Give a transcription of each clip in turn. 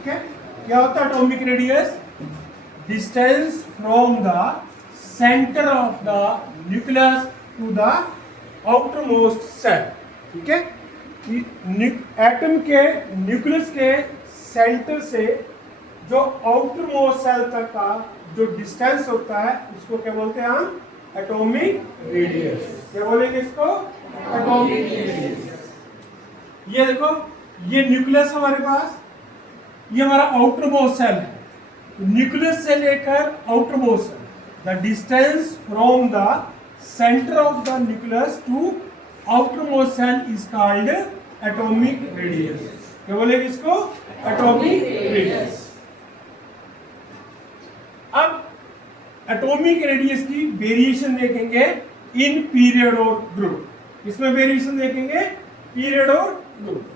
ठीक है। क्या होता है atomic radius? Distance from the centre of the nucleus to the outer most shell, ठीक है। एटम के न्यूक्लियस के सेंटर से जो आउटर मोस्ट सेल तक का जो डिस्टेंस होता है उसको क्या बोलते हैं हम? Atomic radius. क्या बोलेंगे इसको? Atomic radius. ये देखो, ये न्यूक्लियस हमारे पास, ये हमारा आउटर मोस्ट सेल है। न्यूक्लियस से लेकर outer most shell, the distance from the centre of the nucleus to outer most shell is called atomic radius. क्या बोलेंगे इसको? Atomic radius. अब एटॉमिक रेडियस की वेरिएशन देखेंगे इन पीरियड और ग्रुप। इसमें वेरिएशन देखेंगे पीरियड और ग्रुप।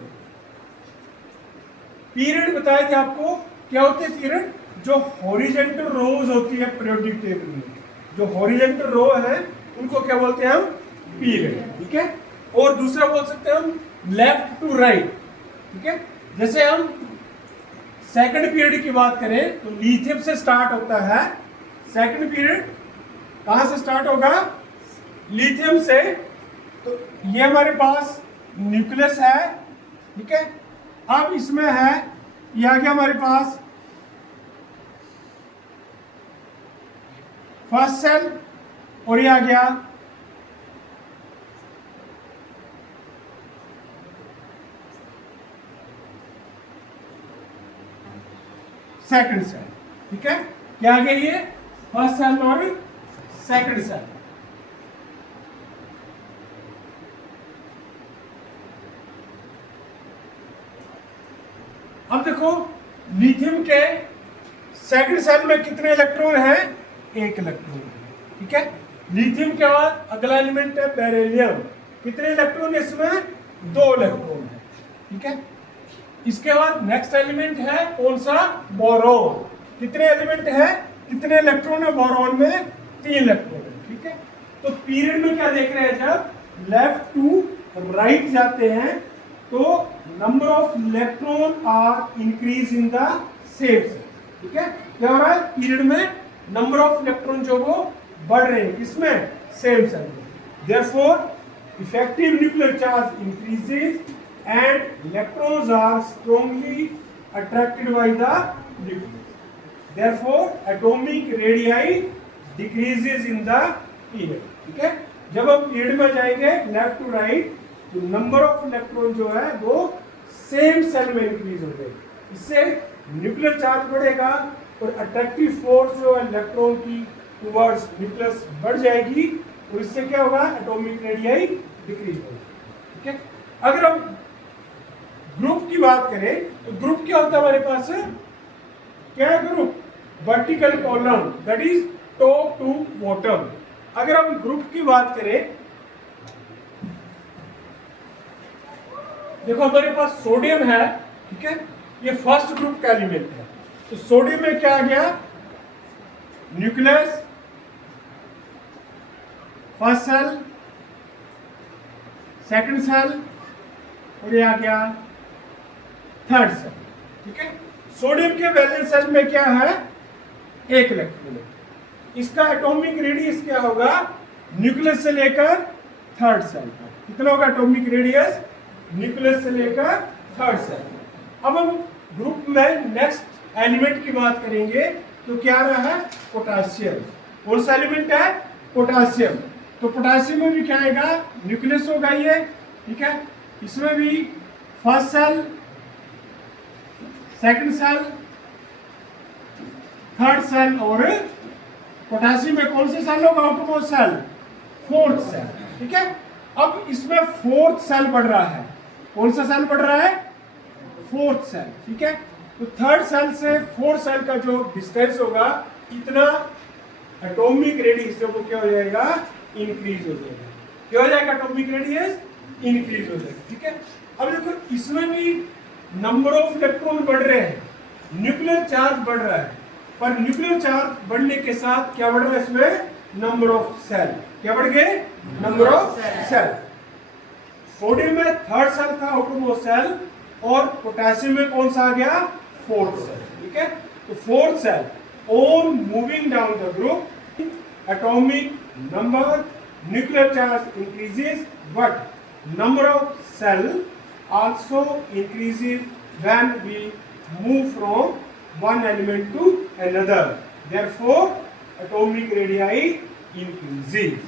पीरियड बताए थे आपको, क्या होते हैं पीरियड? जो हॉरिजॉन्टल रोज होती है पीरियोडिक टेबल में, जो हॉरिजॉन्टल रो है उनको क्या बोलते हैं हम? पीरियड, ठीक है। और दूसरा बोल सकते हैं हम लेफ्ट टू राइट, ठीक है। जैसे हम सेकंड पीरियड की बात करें तो लिथियम से स्टार्ट होता है। सेकंड पीरियड कहां से स्टार्ट होगा? लिथियम से। तो ये हमारे पास न्यूक्लियस है, ठीक है। अब इसमें है, ये आ गया हमारे पास फर्स्ट सेल, और ये आ गया सेकंड सेल, ठीक है। क्या आ गया? ये फर्स्ट सेल और सेकंड सेल। अब देखो, लिथियम के सेकंड सेल में कितने इलेक्ट्रॉन हैं? एक इलेक्ट्रॉन, ठीक है। लिथियम के बाद अगला एलिमेंट है बेरिलियम। कितने इलेक्ट्रॉन इसमें? 2 इलेक्ट्रॉन है, ठीक है। इसके बाद नेक्स्ट एलिमेंट है कौन सा? बोरॉन। कितने एलिमेंट है? कितने इलेक्ट्रॉन है बोरॉन में? 3 इलेक्ट्रॉन है, ठीक है। तो पीरियड में क्या देख रहे हैं? जब लेफ्ट टू राइट जाते हैं तो number of electron are increase in the same shell, ठीक है। क्या हो रहा है? पीरियड में नंबर ऑफ इलेक्ट्रॉन जो वो बढ़ रहे हैं, किसमें? सेम सेल में। Therefore effective nuclear charge increases and electrons are strongly attracted by the nucleus. Therefore, atomic radii decreases in the period. ठीक है। जब हम पीरियड में जाएंगे लेफ्ट टू राइट तो नंबर ऑफ इलेक्ट्रॉन जो है वो सेम सेल में इंक्रीज हो जाएगी। इससे न्यूक्लियर चार्ज बढ़ेगा और अट्रैक्टिव फोर्स जो है इलेक्ट्रॉन की टुवर्ड्स न्यूक्लियस बढ़ जाएगी, और इससे क्या होगा? एटॉमिक रेडियाई डिक्रीज होगी, ठीक है। अगर हम ग्रुप की बात करें तो ग्रुप क्या होता है हमारे पास? क्या है group? Vertical column, that is top to bottom. अगर हम ग्रुप की बात करें, देखो हमारे पास सोडियम है, ठीक है। ये फर्स्ट ग्रुप का एलिमेंट है। तो सोडियम में क्या आ गया? Nucleus, first shell, second shell, और ये आ गया थर्ड सेल, ठीक है। सोडियम के वैलेंस सेल में क्या है? 1 इलेक्ट्रॉन है। इसका एटॉमिक रेडियस क्या होगा? न्यूक्लियस से लेकर थर्ड सेल का कितना होगा एटॉमिक रेडियस? न्यूक्लियस से लेकर थर्ड सेल। अब हम ग्रुप में नेक्स्ट एलिमेंट की बात करेंगे तो क्या रहा है? पोटासियम। कौन सा एलिमेंट है? पोटासियम। तो पोटासियम में भी क्या आएगा? न्यूक्लियस होगा ये, ठीक है। इसमें भी first shell, second shell, third shell, और पोटेशियम में कौन सा सेल होगा? आउटरमोस्ट सेल, फोर्थ सेल, ठीक है। अब इसमें फोर्थ सेल बढ़ रहा है। कौन सा सेल बढ़ रहा है? फोर्थ सेल, ठीक है। तो थर्ड सेल से फोर्थ सेल का जो डिस्टेंस होगा इतना एटॉमिक रेडियस जो क्या हो जाएगा? इंक्रीज हो जाएगा। क्या हो जाएगा? एटॉमिक रेडियस इंक्रीज हो जाएगा, ठीक है। अब देखो इसमें भी नंबर ऑफ इलेक्ट्रॉन बढ़ रहे हैं, न्यूक्लियर चार्ज बढ़ रहा है, पर न्यूक्लियर चार्ज बढ़ने के साथ क्या बढ़ रहा है? इसमें नंबर ऑफ सेल क्या बढ़ गए? Number of shell. सोडियम में थर्ड सेल था आउटरमोस्ट सेल, और पोटेशियम में कौन सा आ गया? फोर्थ सेल, ठीक है। तो fourth shell, on moving down the group, atomic number, nuclear charge increases, but number of cell also increases when we move from one element to another. Therefore, atomic radii increases.